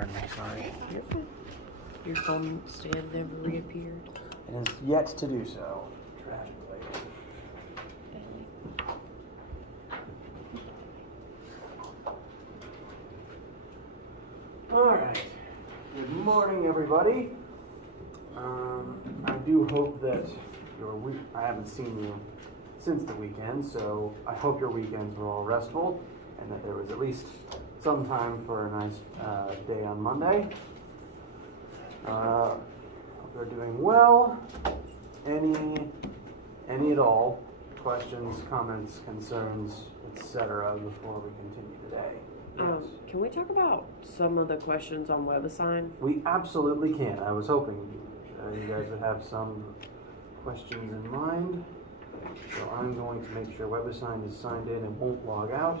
Pardon me, sorry. Your phone stand never reappeared. It has yet to do so, tragically. Alright. Good morning, everybody. I do hope that your week, I haven't seen you since the weekend, so I hope your weekends were all restful and that there was at least some time for a nice day on Monday. Hope you're doing well. Any at all questions, comments, concerns, etc. before we continue today? Yes. Can we talk about some of the questions on WebAssign? We absolutely can. I was hoping you guys would have some questions in mind. So I'm going to make sure WebAssign is signed in and won't log out.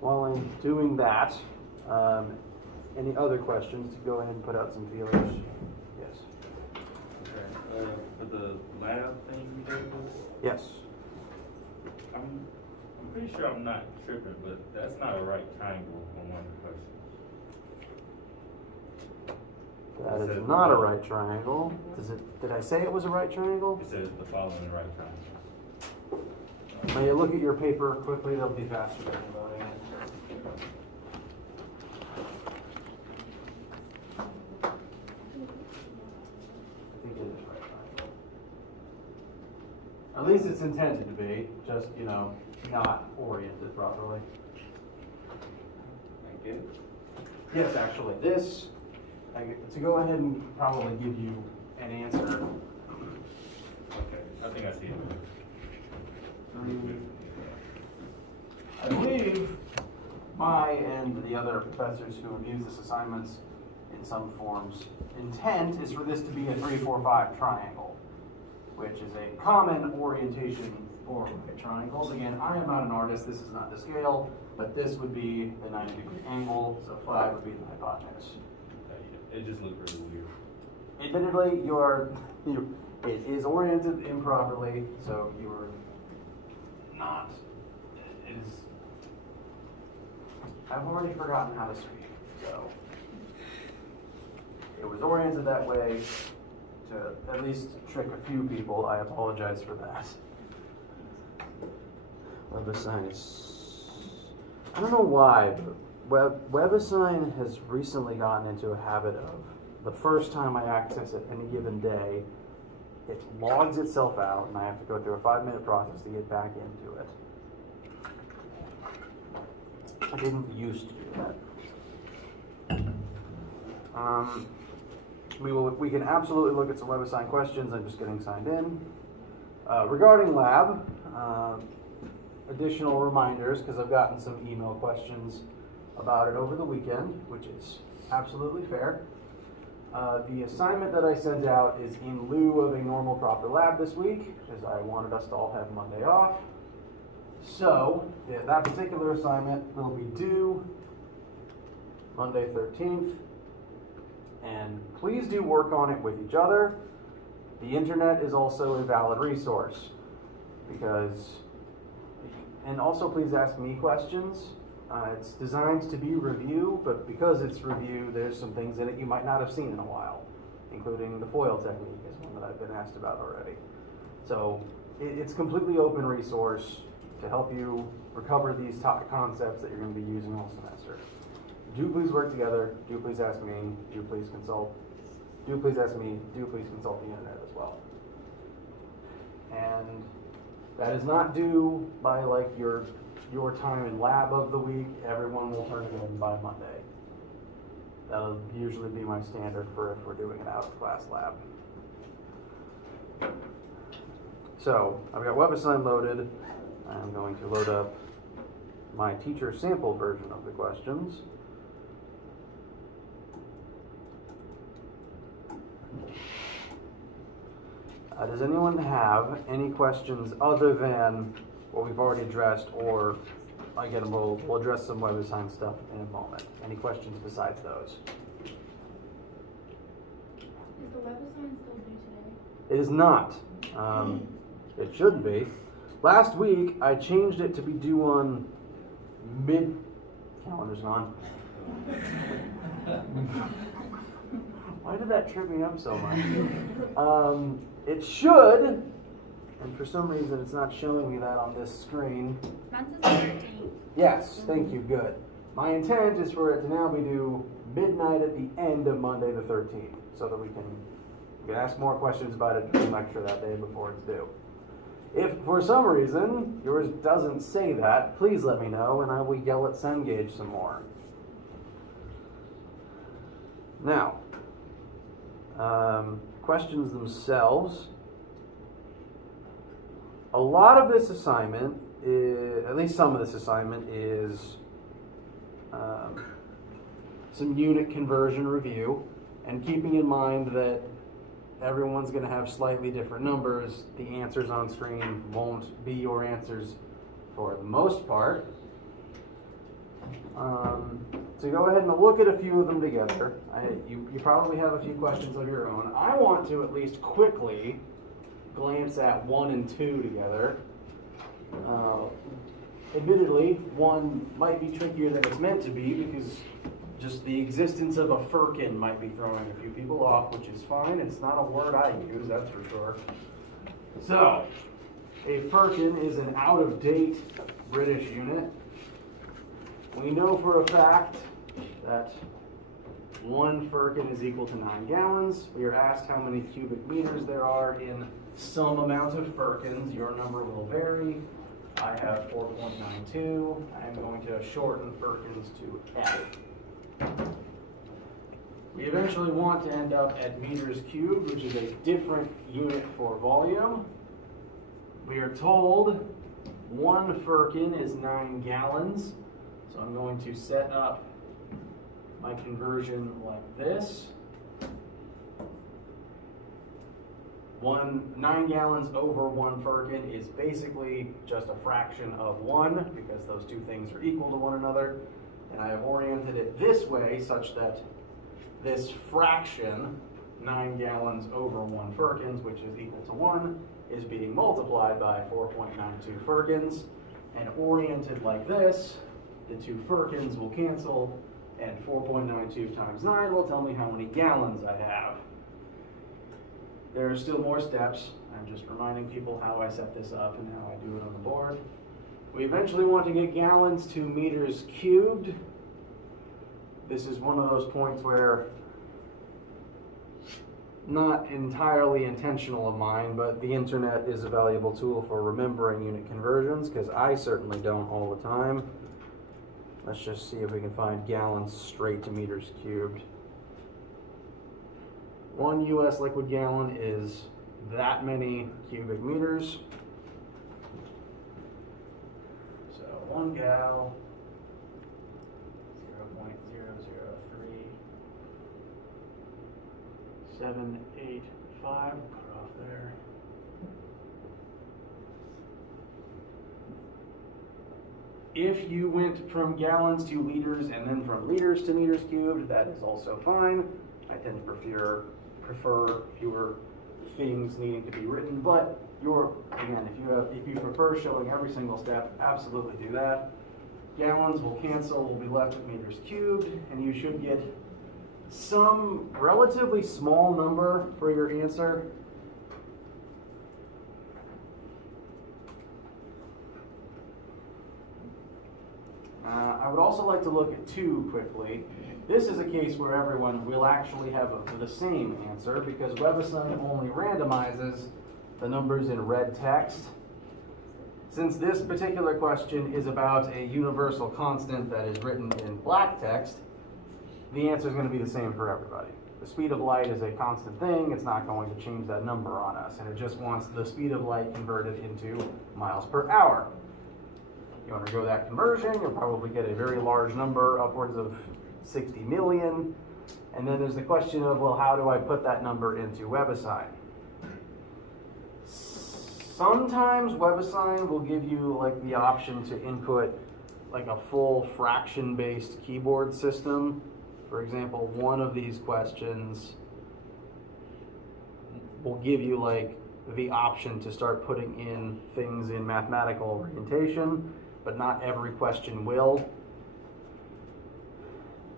While I'm doing that, any other questions? To go ahead and put out some feelers. Yes. Okay. For the lab thing you gave us? Yes. I'm pretty sure I'm not tripping, but that's not a right triangle on one of the questions. That is not a right triangle. Did I say it was a right triangle? It says the following right triangles. May you look at your paper quickly? That'll be faster than voting it. I think it is right triangle. At least it's intended to be, just, not oriented properly. Thank you. Yes, actually, this, to go ahead and probably give you an answer. Okay, I think I see it. I believe my and the other professors who have used this assignments in some forms intent is for this to be a 3-4-5 triangle, which is a common orientation for right triangles. Again, I am not an artist, this is not the scale, but this would be the 90-degree angle, so 5 would be the hypotenuse. It just looked really weird. Admittedly, it is oriented improperly, so you are not. It is. I've already forgotten how to speak, so it was oriented that way to at least trick a few people. I apologize for that. WebAssign is. I don't know why, but WebAssign has recently gotten into a habit of the first time I access it any given day, it logs itself out, and I have to go through a 5-minute process to get back into it. I didn't used to do that. We can absolutely look at some WebAssign questions. I'm just getting signed in. Regarding lab, additional reminders, because I've gotten some email questions about it over the weekend, which is absolutely fair. The assignment that I sent out is in lieu of a normal proper lab this week, because I wanted us to all have Monday off. So, that particular assignment will be due Monday 13th. And please do work on it with each other. The internet is also a valid resource, and also please ask me questions. It's designed to be review, but because it's review, there's some things in it you might not have seen in a while, including the FOIL technique is one that I've been asked about already. So it's a completely open resource to help you recover these top concepts that you're going to be using all semester. Do please work together. Do please ask me. Do please consult. Do please ask me. Do please consult the internet as well. And that is not due by like your time in lab of the week. Everyone will turn it in by Monday. That'll usually be my standard for if we're doing an out-of-class lab. So I've got WebAssign loaded. I'm going to load up my teacher sample version of the questions. Does anyone have any questions other than what we've already addressed, or again, we'll address some WebAssign stuff in a moment. Any questions besides those? Is the WebAssign still due today? It is not. It should be. Last week, I changed it to be due on calendar's gone. Why did that trip me up so much? It should, and for some reason it's not showing me that on this screen. Mine says 13. Yes, thank you, good. My intent is for it to now be due midnight at the end of Monday the 13th, so that we can ask more questions about it during lecture that day before it's due. If for some reason yours doesn't say that, please let me know and I will yell at Cengage some more. Now, questions themselves. A lot of this assignment, at least some of this assignment, is some unit conversion review, and keeping in mind that everyone's going to have slightly different numbers, the answers on screen won't be your answers for the most part. So go ahead and look at a few of them together. You probably have a few questions of your own. I want to at least quickly glance at 1 and 2 together. Admittedly, 1 might be trickier than it's meant to be because just the existence of a firkin might be throwing a few people off, which is fine. It's not a word I use, that's for sure. So, a firkin is an out-of-date British unit. We know for a fact that 1 firkin is equal to 9 gallons. We are asked how many cubic meters there are in some amount of firkins. Your number will vary. I have 4.92. I am going to shorten firkins to F. We eventually want to end up at meters cubed, which is a different unit for volume. We are told 1 firkin is 9 gallons. So I'm going to set up my conversion like this. 9 gallons over 1 firkin is basically just a fraction of 1 because those two things are equal to one another. And I have oriented it this way such that this fraction, 9 gallons over 1 firkins, which is equal to 1, is being multiplied by 4.92 firkins. And oriented like this, the 2 firkins will cancel, and 4.92 times 9 will tell me how many gallons I have. There are still more steps. I'm just reminding people how I set this up and how I do it on the board. We eventually want to get gallons to meters cubed. This is one of those points where, not entirely intentional of mine, but the internet is a valuable tool for remembering unit conversions, because I certainly don't all the time. Let's just see if we can find gallons straight to meters cubed. 1 US liquid gallon is that many cubic meters. So 1 gal, 0.003785, cut off there. If you went from gallons to liters and then from liters to meters cubed, that is also fine. I tend to prefer fewer things needing to be written, but again, if you prefer showing every single step, absolutely do that. Gallons will cancel, we'll be left with meters cubed, and you should get some relatively small number for your answer. I would also like to look at 2 quickly. This is a case where everyone will actually have the same answer because WebAssign only randomizes the numbers in red text. Since this particular question is about a universal constant that is written in black text, the answer is going to be the same for everybody. The speed of light is a constant thing. It's not going to change that number on us, and it just wants the speed of light converted into miles per hour. You undergo that conversion, you'll probably get a very large number, upwards of 60 million. And then there's the question of, well, how do I put that number into WebAssign? Sometimes WebAssign will give you like the option to input like a full fraction-based keyboard system. For example, one of these questions will give you like the option to start putting in things in mathematical orientation, but not every question will.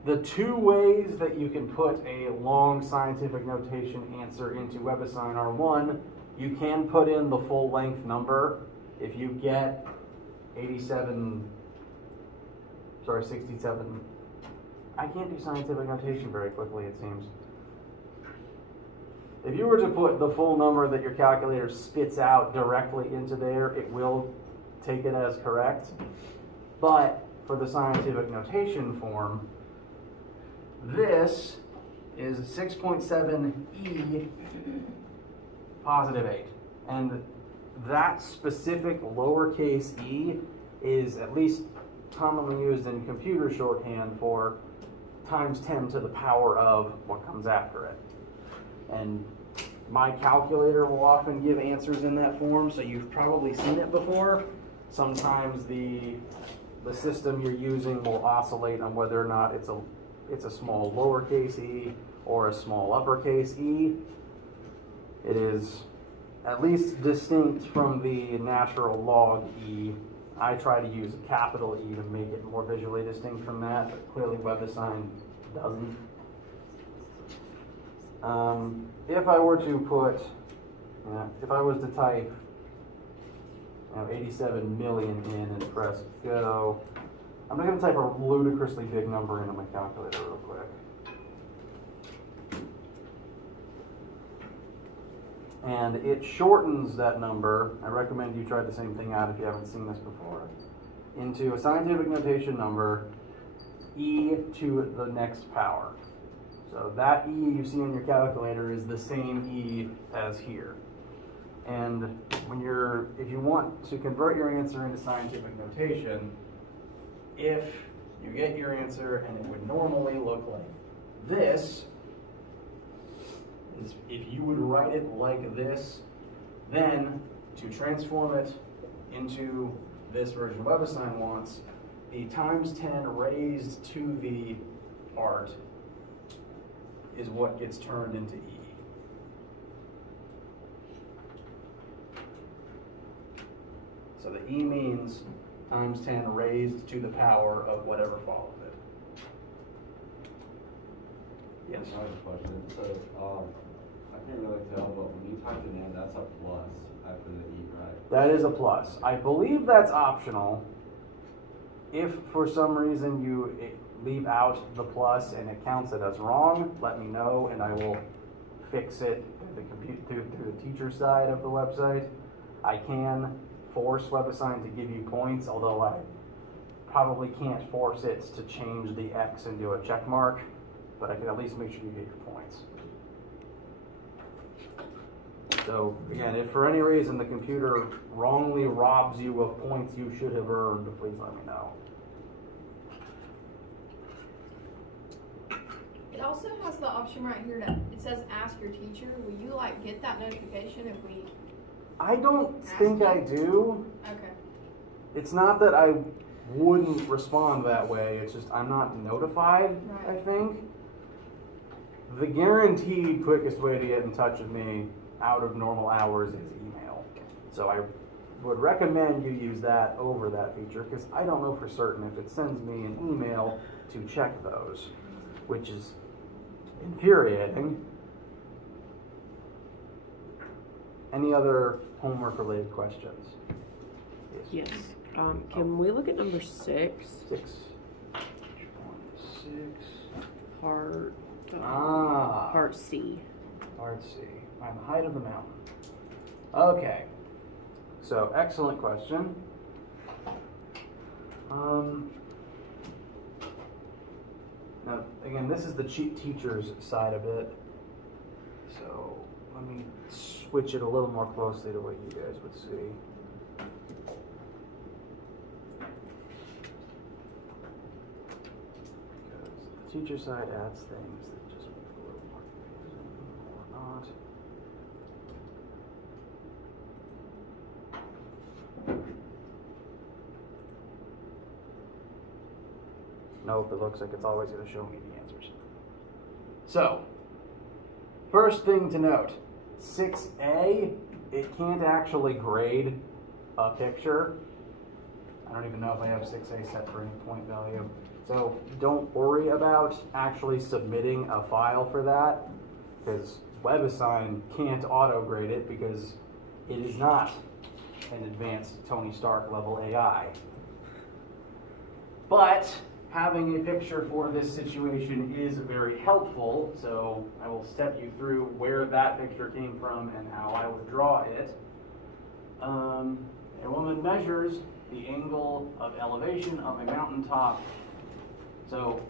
The two ways that you can put a long scientific notation answer into WebAssign are: one, you can put in the full length number. If you get 67, I can't do scientific notation very quickly, it seems. If you were to put the full number that your calculator spits out directly into there, it will take it as correct. But for the scientific notation form, this is 6.7e positive 8. And that specific lowercase e is at least commonly used in computer shorthand for times 10 to the power of what comes after it. And my calculator will often give answers in that form, so you've probably seen it before. Sometimes the system you're using will oscillate on whether or not it's a small lowercase e or a small uppercase e. It is at least distinct from the natural log e. I try to use a capital E to make it more visually distinct from that, but clearly WebAssign doesn't. If I were to put, if I was to type 87 million in and press go, I'm not going to type a ludicrously big number into my calculator real quick. And it shortens that number. I recommend you try the same thing out if you haven't seen this before. Into a scientific notation number, e to the next power. So that e you see on your calculator is the same e as here. And if you want to convert your answer into scientific notation, if you get your answer and it would normally look like this, is if you would write it like this, then to transform it into this version WebAssign wants, the times 10 raised to the part is what gets turned into e. So the e means times 10 raised to the power of whatever follows it. Yes? I have a question. So, I can't really tell, but when you type it in, that's a plus after the e, right? That is a plus. I believe that's optional. If for some reason you leave out the plus and it counts it as wrong, let me know and I will fix it through the teacher side of the website. I can force WebAssign to give you points, although I probably can't force it to change the X into a check mark, but I can at least make sure you get your points. So again, if for any reason the computer wrongly robs you of points you should have earned, please let me know. It also has the option right here that it says ask your teacher. Will you get that notification if we I don't think I do. Okay. It's not that I wouldn't respond that way, it's just I'm not notified, Right. I think. The guaranteed quickest way to get in touch with me out of normal hours is email. So I would recommend you use that over that feature because I don't know for certain if it sends me an email to check those, which is infuriating. Any other homework related questions? Yes. Can we look at number 6? 6. Which one is 6? Part C. Part C. Find the height of the mountain. Okay. So, excellent question. Now, again, this is the cheap teacher's side of it. So, let me switch it a little more closely to what you guys would see. Because the teacher side adds things that just make it a little more confusing or not. Nope, it looks like it's always going to show me the answers. So, first thing to note, 6A, it can't actually grade a picture. I don't even know if I have 6A set for any point value. So don't worry about actually submitting a file for that, because WebAssign can't auto-grade it because it is not an advanced Tony Stark level AI. But having a picture for this situation is very helpful, so I will step you through where that picture came from and how I would draw it. A woman measures the angle of elevation of a mountaintop. So,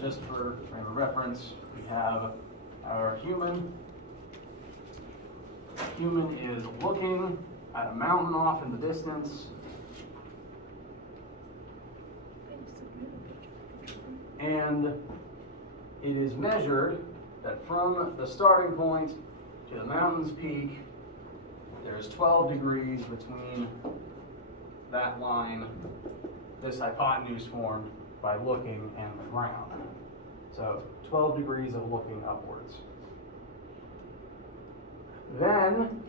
just for frame of reference, we have our human. Human is looking at a mountain off in the distance. And it is measured that from the starting point to the mountain's peak, there's 12 degrees between that line, this hypotenuse formed by looking, and the ground. So 12 degrees of looking upwards. Then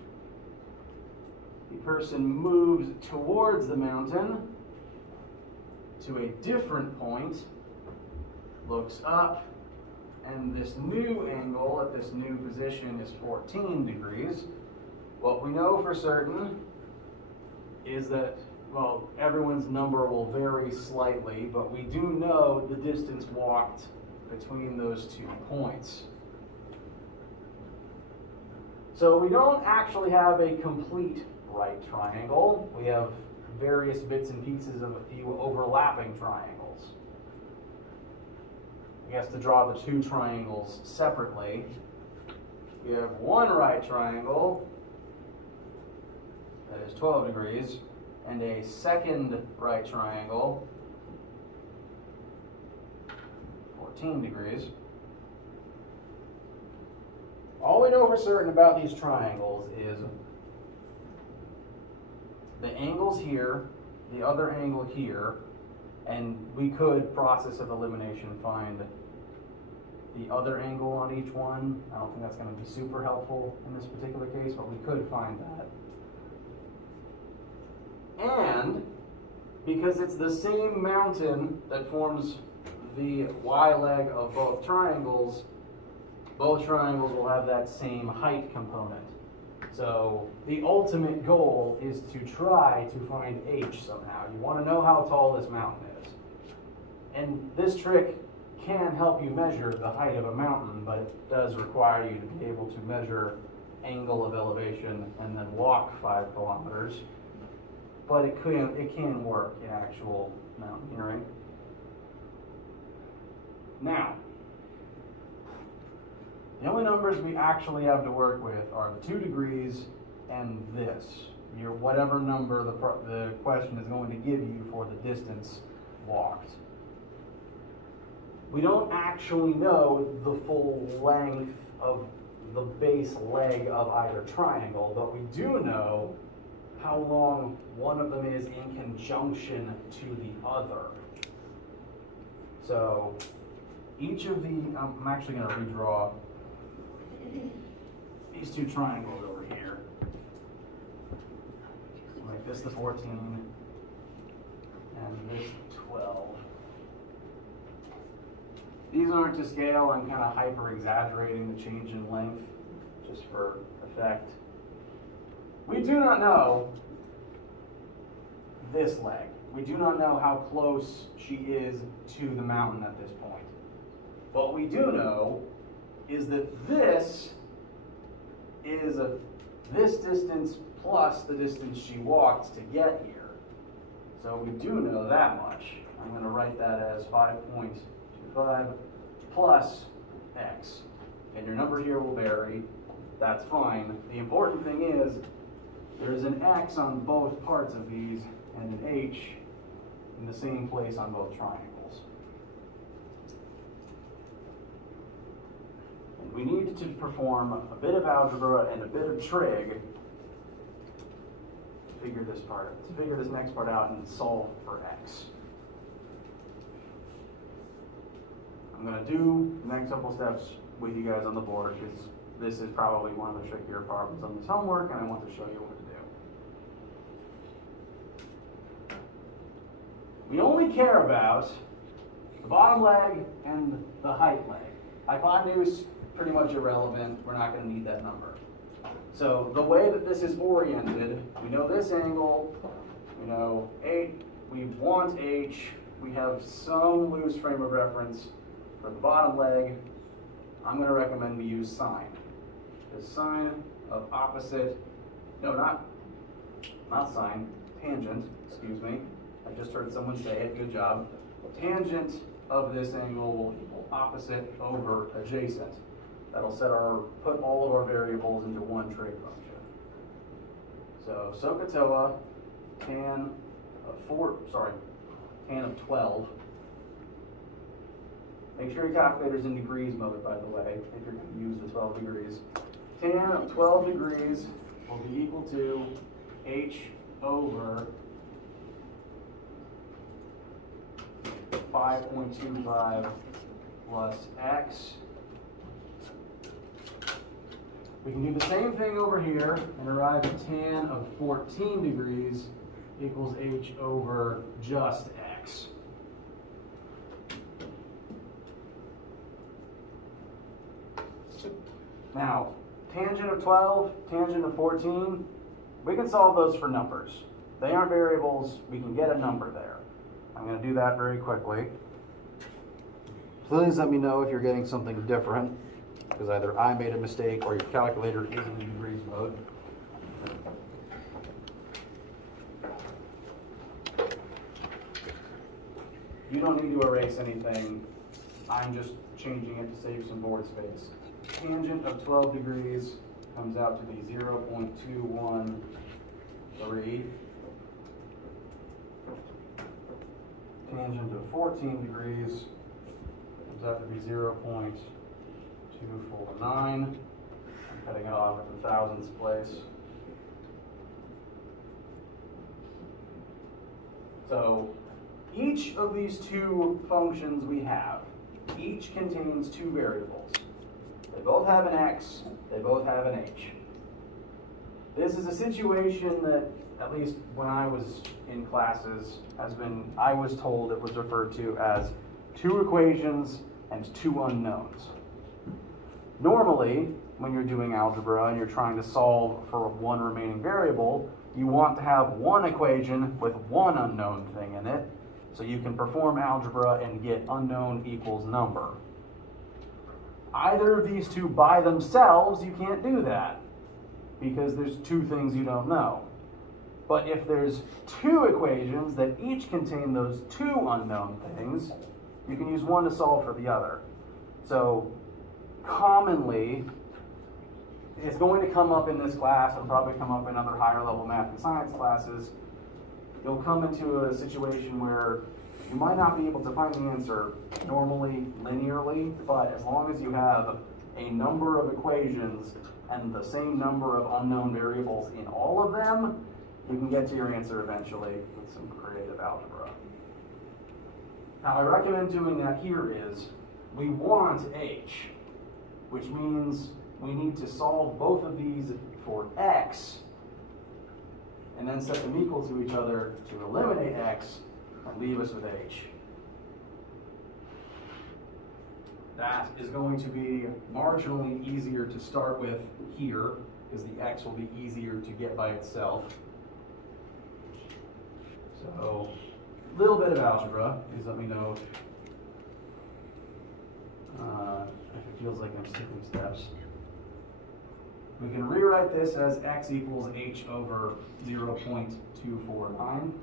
the person moves towards the mountain to a different point, looks up, and this new angle at this new position is 14 degrees. What we know for certain is that, well, everyone's number will vary slightly, but we do know the distance walked between those 2 points. So we don't actually have a complete right triangle. We have various bits and pieces of a few overlapping triangles. I guess to draw the 2 triangles separately, we have one right triangle that is 12 degrees, and a second right triangle, 14 degrees. All we know for certain about these triangles is the angles here, the other angle here, and we could, process of elimination, find the other angle on each one. I don't think that's going to be super helpful in this particular case, but we could find that. And because it's the same mountain that forms the y leg of both triangles will have that same height component. So the ultimate goal is to try to find h somehow. You want to know how tall this mountain is. And this trick can help you measure the height of a mountain, but it does require you to be able to measure angle of elevation and then walk 5 kilometers. But it can work in actual mountaineering. Now, the only numbers we actually have to work with are the 2 degrees and this. Your whatever number the question is going to give you for the distance walked. We don't actually know the full length of the base leg of either triangle, but we do know how long one of them is in conjunction to the other. So each of the, I'm actually going to redraw these 2 triangles over here. Like this the 14 and this 12. These aren't to scale. I'm kind of hyper exaggerating the change in length just for effect. We do not know this leg. We do not know how close she is to the mountain at this point. What we do know is that this is this distance plus the distance she walked to get here. So we do know that much. I'm going to write that as 5.25 plus x. And your number here will vary. That's fine. The important thing is there's an x on both parts of these and an h in the same place on both triangles. And we need to perform a bit of algebra and a bit of trig to figure this next part out and solve for x. I'm going to do the next couple steps with you guys on the board because this is probably one of the trickier problems on this homework, and I want to show you what to do. We only care about the bottom leg and the height leg. Hypotenuse, pretty much irrelevant. We're not going to need that number. So the way that this is oriented, we know this angle, we know we want H, we have some loose frame of reference for the bottom leg. I'm going to recommend we use sine. The sine of opposite, no, not sine, tangent, excuse me. I just heard someone say it, good job. Tangent of this angle will equal opposite over adjacent. That'll put all of our variables into one trig function. So SOHCAHTOA, tan of 12. Make sure your calculator's in degrees mode, by the way, if you're going to use the 12 degrees. Tan of 12 degrees will be equal to H over 5.25 plus X. We can do the same thing over here and arrive at tan of 14 degrees equals H over just X. Now, tangent of 12, tangent of 14, we can solve those for numbers. They aren't variables, we can get a number there. I'm going to do that very quickly. Please let me know if you're getting something different, because either I made a mistake or your calculator is in degrees mode. You don't need to erase anything. I'm just changing it to save some board space. Tangent of 12 degrees comes out to be 0.213. Tangent of 14 degrees comes out to be 0.249. I'm cutting it off at the thousandths place. So each of these two functions we have, each contains two variables. They both have an X, they both have an H. This is a situation that, at least when I was in classes, I was told it was referred to as two equations and two unknowns. Normally, when you're doing algebra and you're trying to solve for one remaining variable, you want to have one equation with one unknown thing in it, so you can perform algebra and get unknown equals number. Either of these two by themselves, you can't do that, because there's two things you don't know. But if there's two equations that each contain those two unknown things, you can use one to solve for the other. So commonly, it's going to come up in this class, it'll probably come up in other higher level math and science classes. You'll come into a situation where you might not be able to find the answer normally linearly, but as long as you have a number of equations and the same number of unknown variables in all of them, you can get to your answer eventually with some creative algebra. How I recommend doing that here is, we want H, which means we need to solve both of these for X, and then set them equal to each other to eliminate X and leave us with H. That is going to be marginally easier to start with here, because the X will be easier to get by itself. So, a little bit of algebra. Please let me know if it feels like I'm skipping steps. We can rewrite this as X equals H over 0.249,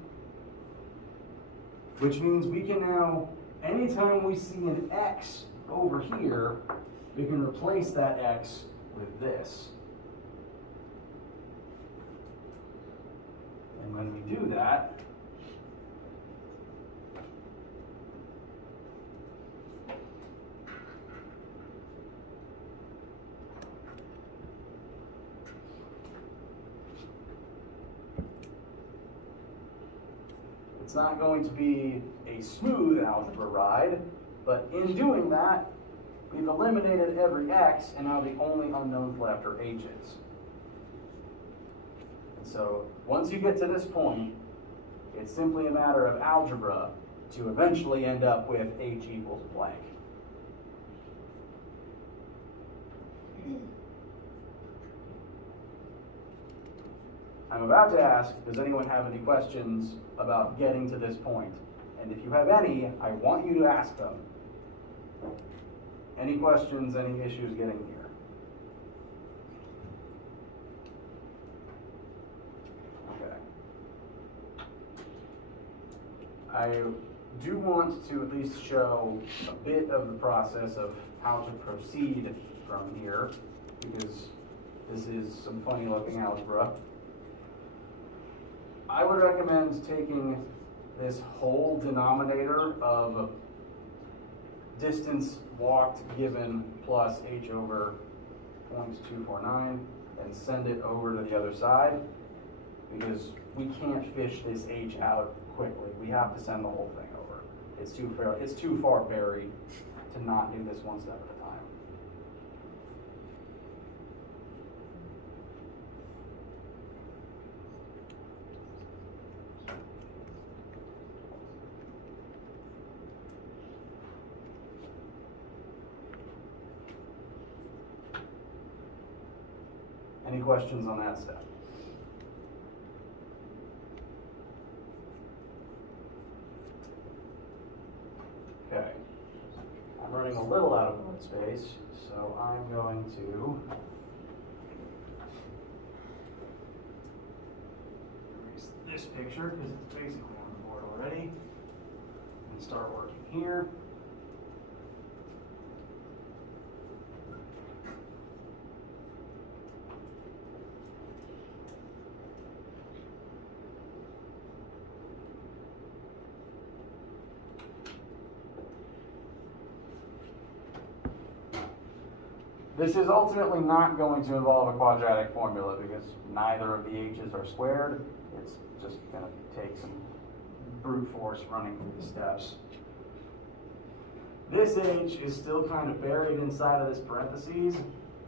which means we can now, anytime we see an X over here, we can replace that X with this. And when we do that, it's not going to be a smooth algebra ride, but in doing that, we've eliminated every X, and now the only unknowns left are H's. And so once you get to this point, it's simply a matter of algebra to eventually end up with h equals blank. I'm about to ask, does anyone have any questions about getting to this point? And if you have any, I want you to ask them. Any questions, any issues getting here? Okay. I do want to at least show a bit of the process of how to proceed from here, because this is some funny looking algebra. I would recommend taking this whole denominator of distance walked given plus h over 0.249 and send it over to the other side, because we can't fish this h out quickly. We have to send the whole thing over. It's too far buried to not do this one step at a time. Any questions on that step? Okay. I'm running a little out of wood space, so I'm going to erase this picture because it's basically on the board already, and start working here. This is ultimately not going to involve a quadratic formula because neither of the h's are squared. It's just going to take some brute force running through the steps. This h is still kind of buried inside of this parentheses.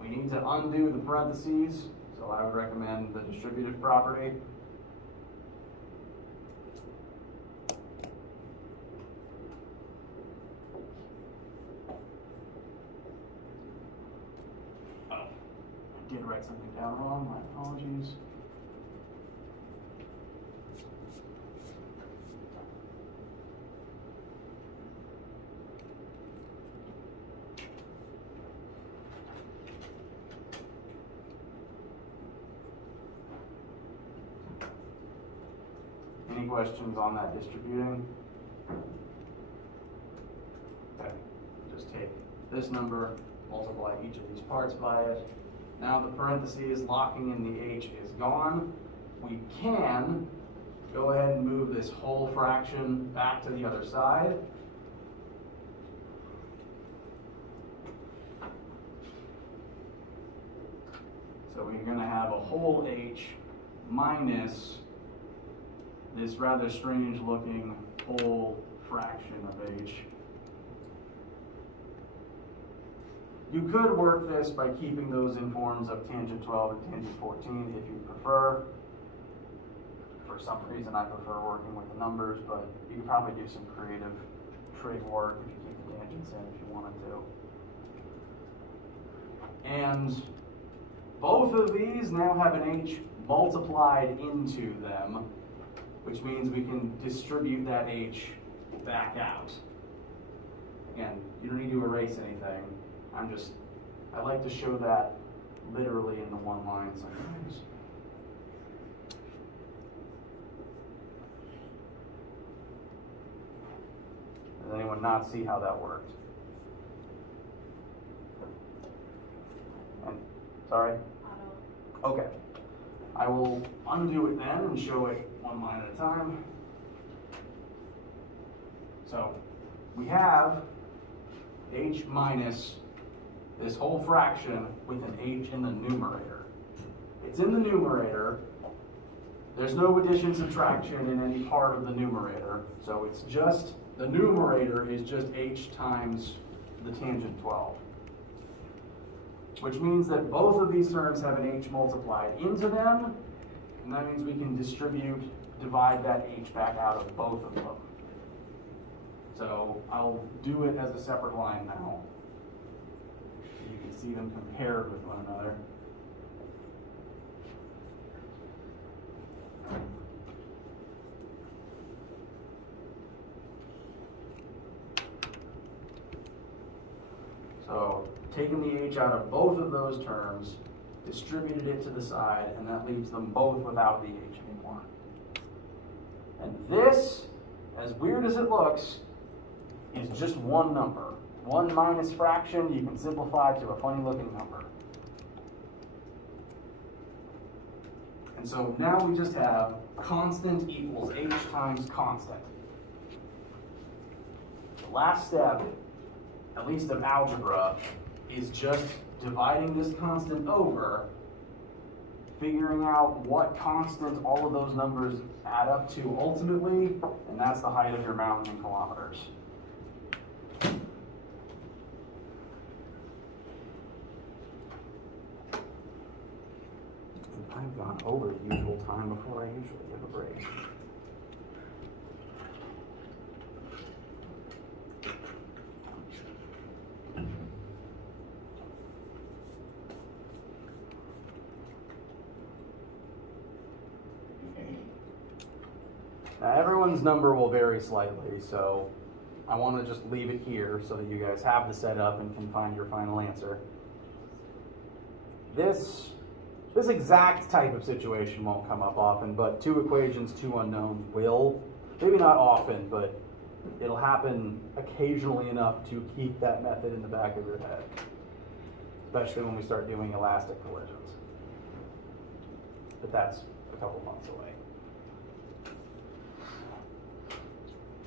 We need to undo the parentheses, so I would recommend the distributive property. I did write something down wrong, my apologies. Any questions on that distributing? Okay, just take this number, multiply each of these parts by it. Now the parentheses locking in the h is gone. We can go ahead and move this whole fraction back to the other side. So we're going to have a whole h minus this rather strange looking whole fraction of h. You could work this by keeping those in forms of tangent 12 and tangent 14 if you prefer. For some reason I prefer working with the numbers, but you could probably do some creative trig work if you keep the tangents in if you wanted to. And both of these now have an h multiplied into them, which means we can distribute that h back out. Again, you don't need to erase anything. I like to show that literally in the one line sometimes. Does anyone not see how that worked? And, sorry? I don't. Okay. I will undo it then and show it one line at a time. So we have h minus this whole fraction with an h in the numerator. It's in the numerator. There's no addition subtraction in any part of the numerator. So it's just, the numerator is just h times the tangent 12. Which means that both of these terms have an h multiplied into them. And that means we can divide that h back out of both of them. So I'll do it as a separate line now. So you can see them compared with one another. So taking the h out of both of those terms, distributed it to the side, and that leaves them both without the h anymore. And this, as weird as it looks, is just one number. One minus fraction you can simplify to a funny looking number. And so now we just have constant equals h times constant. The last step, at least of algebra, is just dividing this constant over, figuring out what constant all of those numbers add up to ultimately, and that's the height of your mountain in kilometers. I've gone over the usual time before I usually give a break. Now everyone's number will vary slightly, so I want to just leave it here so that you guys have the setup and can find your final answer. This exact type of situation won't come up often, but 2 equations, 2 unknowns will. Maybe not often, but it'll happen occasionally enough to keep that method in the back of your head, especially when we start doing elastic collisions. But that's a couple months away.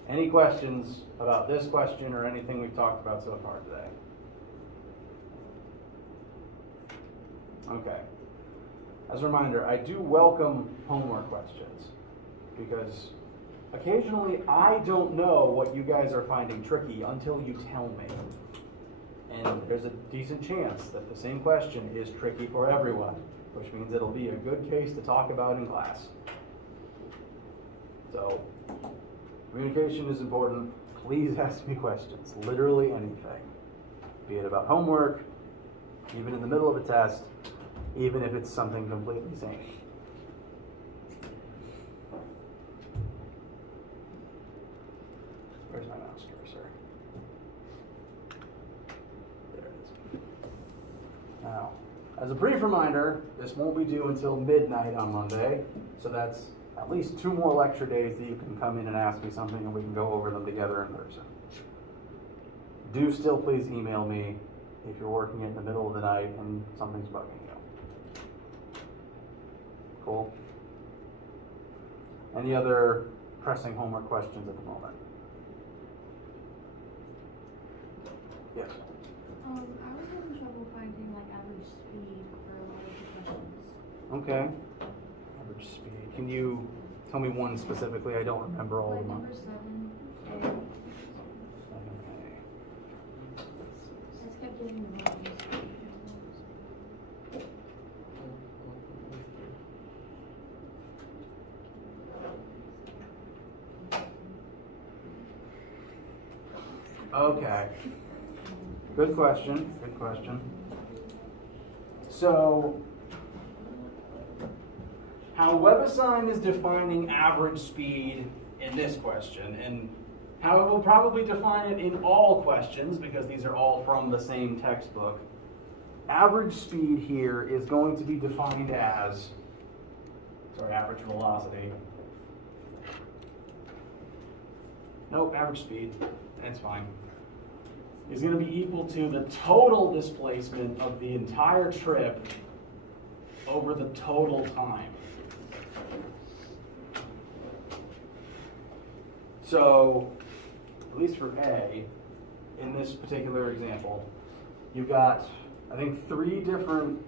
Any questions about this question or anything we've talked about so far today? Okay. As a reminder, I do welcome homework questions because occasionally I don't know what you guys are finding tricky until you tell me. And there's a decent chance that the same question is tricky for everyone, which means it'll be a good case to talk about in class. So, communication is important. Please ask me questions, literally anything. Be it about homework, even in the middle of a test, even if it's something completely sane. Where's my mouse cursor? There it is. Now, as a brief reminder, this won't be due until midnight on Monday, so that's at least 2 more lecture days that you can come in and ask me something and we can go over them together in person. Do still please email me if you're working in the middle of the night and something's bugging you. Cool. Any other pressing homework questions at the moment? Yes. I was having trouble finding like average speed for a lot of the questions. Okay. Average speed. Can you tell me one specifically? I don't remember all of them. Number 7A. 7A. I just kept getting the wrong speed. Okay. Good question. Good question. So, how WebAssign is defining average speed in this question, and how it will probably define it in all questions, because these are all from the same textbook, average speed here is going to be defined as, average velocity. Nope, average speed. That's fine. Is going to be equal to the total displacement of the entire trip over the total time. So, at least for A, in this particular example, you've got, I think, 3 different,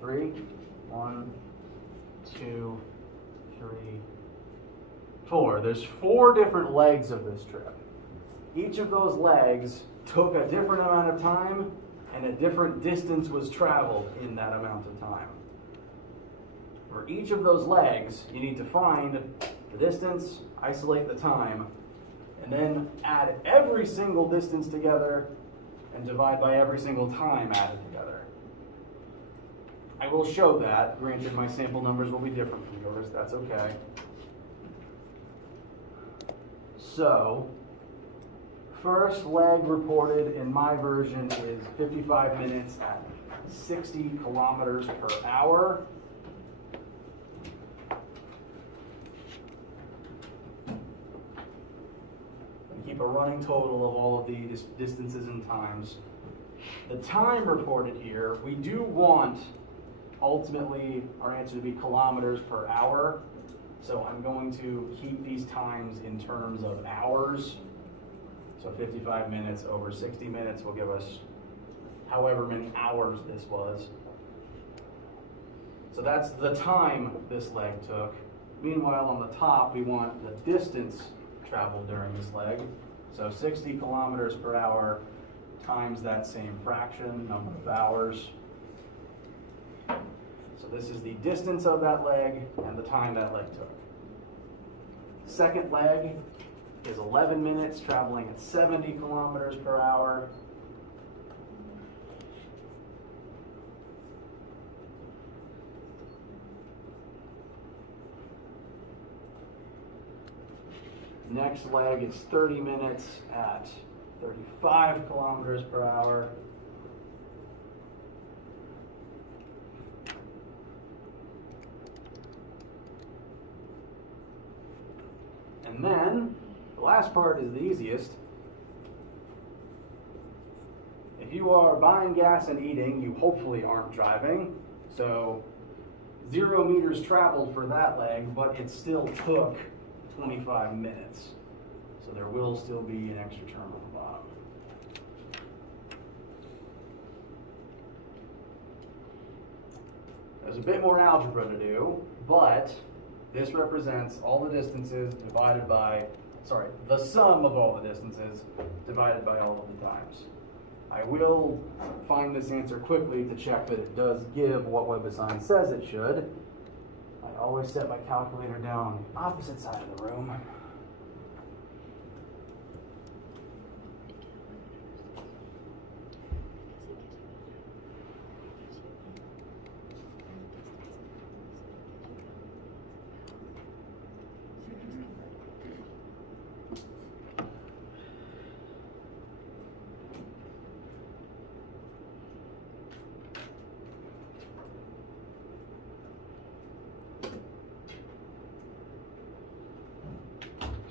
1, 2, 3, 4. There's 4 different legs of this trip. Each of those legs took a different amount of time and a different distance was traveled in that amount of time. For each of those legs, you need to find the distance, isolate the time, and then add every single distance together and divide by every single time added together. I will show that. Granted, my sample numbers will be different from yours. That's okay. So, first leg reported in my version is 55 minutes at 60 kilometers per hour. And keep a running total of all of these distances and times. The time reported here, we do want ultimately our answer to be kilometers per hour. So I'm going to keep these times in terms of hours. So 55 minutes over 60 minutes will give us however many hours this was. So that's the time this leg took. Meanwhile, on the top, we want the distance traveled during this leg. So 60 kilometers per hour times that same fraction, number of hours. So this is the distance of that leg and the time that leg took. Second leg is 11 minutes traveling at 70 kilometers per hour. Next leg is 30 minutes at 35 kilometers per hour. And then, the last part is the easiest. If you are buying gas and eating, you hopefully aren't driving. So, 0 meters traveled for that leg, but it still took 25 minutes. So there will still be an extra term on the bottom. There's a bit more algebra to do, but this represents all the distances divided by, the sum of all the distances divided by all of the times. I will find this answer quickly to check that it does give what WebAssign says it should. I always set my calculator down on the opposite side of the room.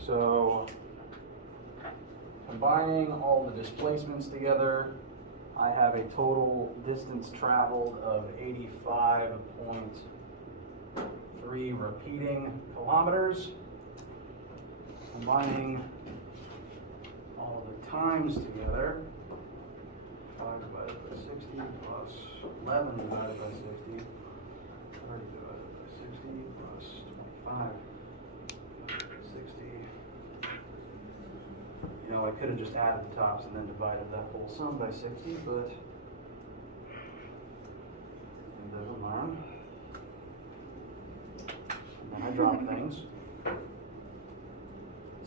So, combining all the displacements together, I have a total distance traveled of 85.3 repeating kilometers. Combining all of the times together, 5 divided by 60 plus 11 divided by 60, 30 divided by 60 plus 25. You know, I could have just added the tops and then divided that whole sum by 60, but never mind. And then I drop things.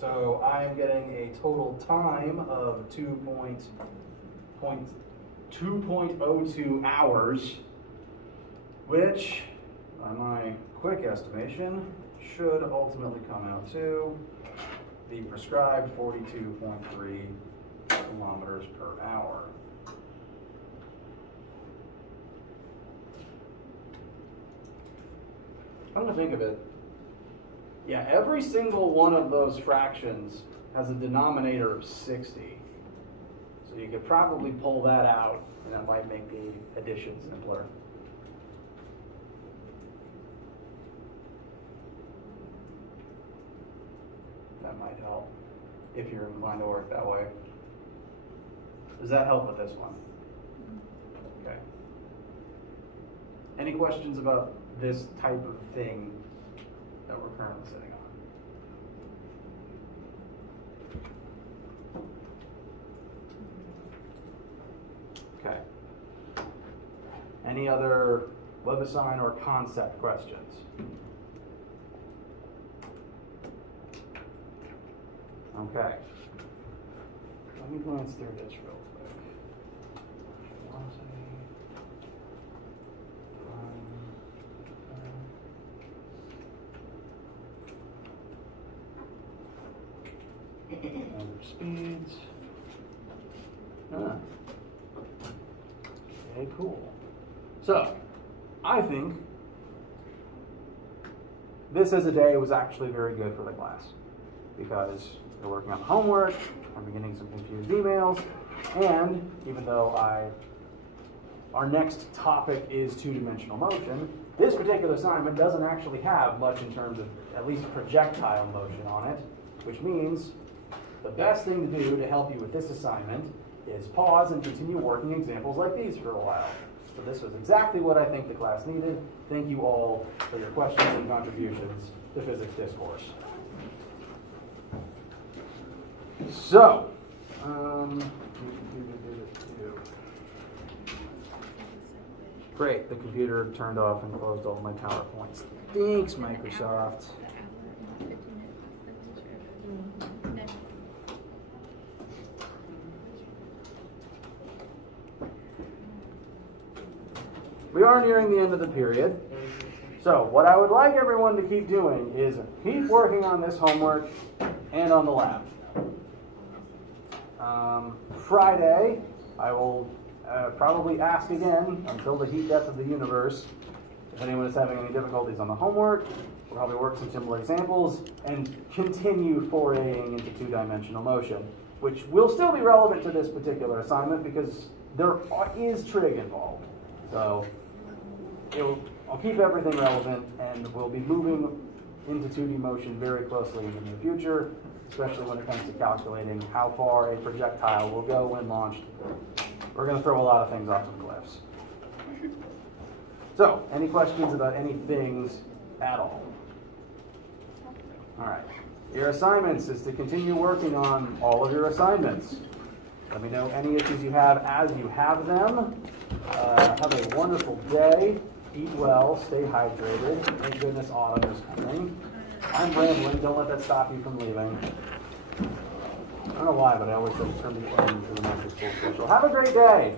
So I am getting a total time of 2.02 hours, which, by my quick estimation, should ultimately come out to the prescribed 42.3 kilometers per hour. Come to think of it, yeah, every single one of those fractions has a denominator of 60. So you could probably pull that out, and that might make the addition simpler. That might help, if you're inclined to work that way. Does that help with this one? Okay. Any questions about this type of thing that we're currently sitting on? Okay. Any other WebAssign or concept questions? Okay. Let me glance through this real quick. Other speeds. Okay, cool. So, I think this as a day was actually very good for the class because they're working on the homework, I'm getting some confused emails, and even though our next topic is two-dimensional motion, this particular assignment doesn't actually have much in terms of at least projectile motion on it, which means the best thing to do to help you with this assignment is pause and continue working examples like these for a while. So this was exactly what I think the class needed. Thank you all for your questions and contributions to physics discourse. So, great, the computer turned off and closed all my PowerPoints. Thanks, Microsoft. We are nearing the end of the period. So what I would like everyone to keep doing is keep working on this homework and on the lab. Friday, I will probably ask again until the heat death of the universe if anyone is having any difficulties on the homework. We'll probably work some similar examples and continue foraying into two-dimensional motion, which will still be relevant to this particular assignment because there is trig involved. So I'll keep everything relevant, and we'll be moving into 2D motion very closely in the near future, especially when it comes to calculating how far a projectile will go when launched. We're going to throw a lot of things off of cliffs. So, any questions about any things at all? All right. Your assignments is to continue working on all of your assignments. Let me know any issues you have as you have them. Have a wonderful day. Eat well. Stay hydrated. Thank goodness autumn is coming. I'm rambling. Don't let that stop you from leaving. I don't know why, but I always turn the end to the magic school special. Have a great day.